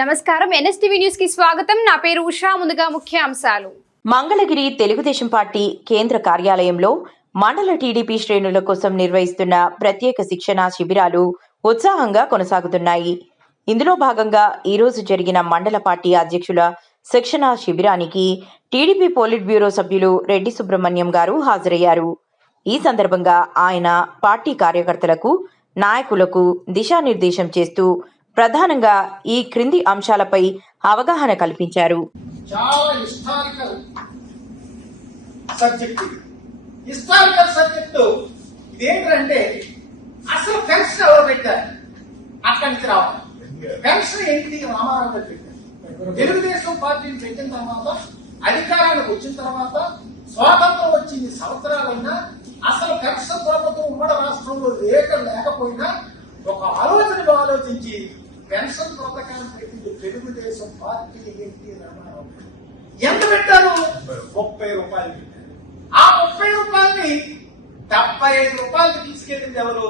నమస్కారం NSTV news కి స్వాగతం. నా పేరు ఉషా. ముందుగా ముఖ్య అంశాలు. మంగళగిరి తెలుగుదేశం పార్టీ కేంద్ర కార్యాలయంలో మండల టీడీపీ శ్రేణుల కోసం నిర్వహిస్తున్న ప్రత్యేక శిక్షణ శిబిరాలు ఉత్సాహంగా కొనసాగుతున్నాయి. ఇందులో భాగంగా ఈ రోజు జరిగిన మండల పార్టీ అధ్యక్షుల శిక్షణ శిబిరానికి టీడీపీ పోలిట్ బ్యూరో సభ్యులు రెడ్డి సుబ్రహ్మణ్యం గారు హాజరయ్యారు. ఈ సందర్భంగా ఆయన పార్టీ కార్యకర్తలకు, నాయకులకు దిశానిర్దేశం చేస్తూ ప్రధానంగా ఈ క్రింది అంశాలపై అవగాహన కల్పించారు. చాలా హిస్టారికల్ సబ్జెక్టు ఇదేంటంటే అసలు పెన్షన్ ఎవరు పెట్టారు, అక్కడి నుంచి రావాలి. పెన్షన్ ఏంటి? రామారావు గారు పెట్టారు. తెలుగుదేశం పార్టీని పెట్టిన తర్వాత, అధికారానికి వచ్చిన తర్వాత, స్వాతంత్రం వచ్చింది సంవత్సరాలైనా అసలు పెన్షన్ ప్రభుత్వం ఉమ్మడి రాష్ట్రంలో లేకపోయినా ఒక ఆలోచించి పెన్షన్ పథకాన్ని పెట్టింది తెలుగుదేశం పార్టీ. ఎన్టీ రామారావు ఎంత పెట్టారు? 30 రూపాయలు పెట్టారు. ఆ 30 రూపాయలని 75 రూపాయలకి తీసుకెళ్ళింది ఎవరు?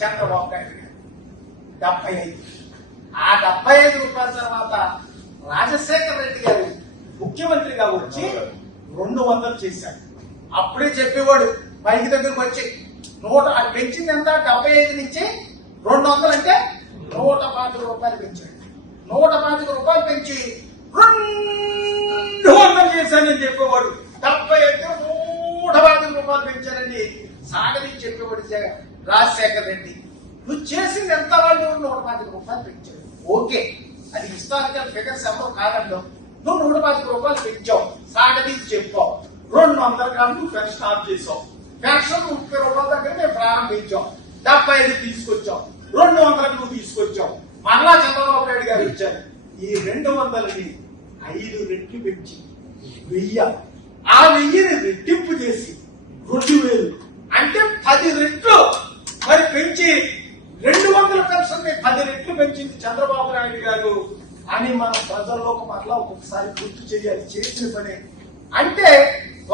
చంద్రబాబు నాయుడు గారు. 75. ఆ 75 రూపాయల తర్వాత రాజశేఖర రెడ్డి గారు ముఖ్యమంత్రిగా వచ్చి 200 చేశాడు. అప్పుడే చెప్పేవాడు మైకి దగ్గరకు వచ్చి, పెంచింది ఎంత? 75 నుంచి 200 అంటే 125 రూపాయలు పెంచాడు. 125 రూపాయలు పెంచి 200 చేశానని చెప్పేవాడు. 75 125 రూపాయలు పెంచారని సాగరించి చెప్పేవాడు రాజశేఖర రెడ్డి. నువ్వు చేసింది ఎంత? వాళ్ళు 125 రూపాయలు పెంచాడు. ఓకే, అది హిస్టారికల్ ఫిగర్స్ ఎవరు కాదంలో. నువ్వు 125 రూపాయలు పెంచావు, సాగదీసి చెప్పావు. 200 కాదు నువ్వు పెన్షన్ ఆఫ్ చేసావు. పెన్షన్ 30 రూపాయల దగ్గర మేము ప్రారంభించాం. 75 తీసుకొచ్చాం. 200 నువ్వు తీసుకొచ్చావు. మరలా చంద్రబాబు నాయుడు గారు ఇచ్చారు. ఈ 200ని 5 రెట్లు పెంచి 1000, ఆ 1000ని రెట్టింపు చేసి 2000 అంటే 10 రెట్లు మరి పెంచి 200 పెన్షన్ 10 రెట్లు పెంచింది చంద్రబాబు నాయుడు గారు అని మన ప్రజల్లోకి మరలా ఒక్కొక్కసారి గుర్తు చేయాలి. చేసిన పని అంటే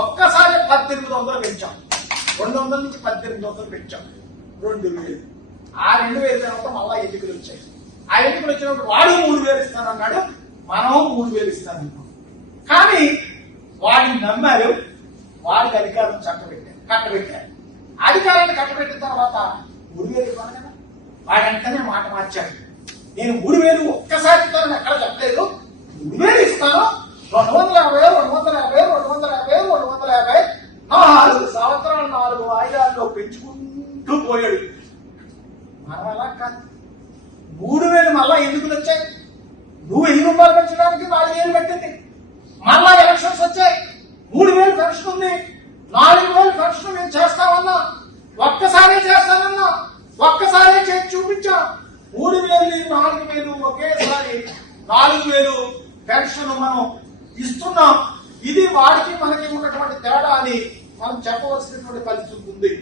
ఒక్కసారి 1800 పెంచాం. 200 నుంచి 1800 పెంచాం. 2000. ఆ 2000 తర్వాత మళ్ళా ఎన్నికలు వచ్చాయి. ఆ ఎన్నికలు వచ్చినప్పుడు వాడు 3000 ఇస్తానన్నాడు, మనం 3000 ఇస్తానన్నాం. కానీ వాడిని నమ్మారు, వాడికి అధికారం కట్టబెట్టారు. అధికారాన్ని కట్టబెట్టిన తర్వాత 3000 ఇవ్వాలి కదా, వాడంటనే మాట మార్చాడు. నేను 3000 ఒక్కసారి ఇస్తానని ఎక్కడ చెప్పలేదు, 3000 ఇస్తాను. 250, 250, 250, 250 4 సంవత్సరాలు 4 వాయిదాల్లో పెంచుకుంటూ పోయాడు. మనం అలా కాదు. 3000 మళ్ళా ఎన్నికలు వచ్చాయి. నువ్వు 1000 రూపాయలు పెంచడానికి 4000 పెట్టింది. మళ్ళా ఎలక్షన్స్ వచ్చాయి. 3000 పెన్షన్ ఉంది, 4000 పెన్షన్ మేము చేస్తామన్నా, ఒక్కసారే చేస్తానన్నా, ఒక్కసారే చేసి చూపించా. 3000, 4000 ఒకేసారి 4000 పెన్షన్ మనం ఇస్తున్నాం. ఇది వాడికి మనకి ఉన్నటువంటి తేడా అని మనం చెప్పవలసినటువంటి పరిస్థితి ఉంది.